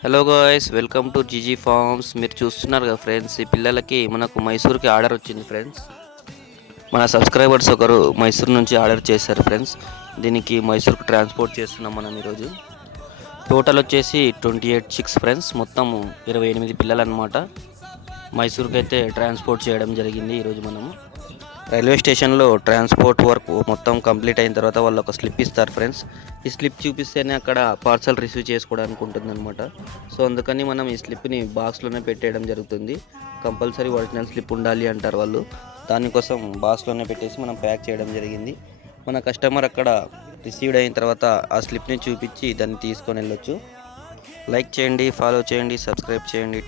Hello guys, welcome to GG farms. మీరు చూస్తున్నారు కదా ఫ్రెండ్స్, ఈ పిల్లలకి మనకు మైసూర్కి ఆర్డర్ వచ్చింది ఫ్రెండ్స్. మన సబ్స్క్రైబర్స్ ఒకరు మైసూర్ నుంచి ఆర్డర్ చేశారు ఫ్రెండ్స్. దీనికి మైసూర్కి ట్రాన్స్పోర్ట్ చేస్తున్నాం మనం ఈరోజు. టోటల్ వచ్చేసి 28 చిక్స్ ఫ్రెండ్స్, మొత్తం 28 పిల్లలు అనమాట. మైసూర్కి అయితే ట్రాన్స్పోర్ట్ చేయడం జరిగింది ఈరోజు మనము. రైల్వే స్టేషన్లో ట్రాన్స్పోర్ట్ వర్క్ మొత్తం కంప్లీట్ అయిన తర్వాత వాళ్ళు ఒక స్లిప్ ఇస్తారు ఫ్రెండ్స్. ఈ స్లిప్ చూపిస్తేనే అక్కడ పార్సల్ రిసీవ్ చేసుకోవడానికి ఉంటుంది అనమాట. సో అందుకని మనం ఈ స్లిప్ని బాక్స్లోనే పెట్టేయడం జరుగుతుంది. కంపల్సరీ ఒరిజినల్ స్లిప్ ఉండాలి అంటారు వాళ్ళు. దానికోసం బాక్స్లోనే పెట్టేసి మనం ప్యాక్ చేయడం జరిగింది. మన కస్టమర్ అక్కడ రిసీవ్డ్ అయిన తర్వాత ఆ స్లిప్ని చూపించి దాన్ని తీసుకొని వెళ్ళొచ్చు. లైక్ చేయండి, ఫాలో చేయండి, సబ్స్క్రైబ్ చేయండి.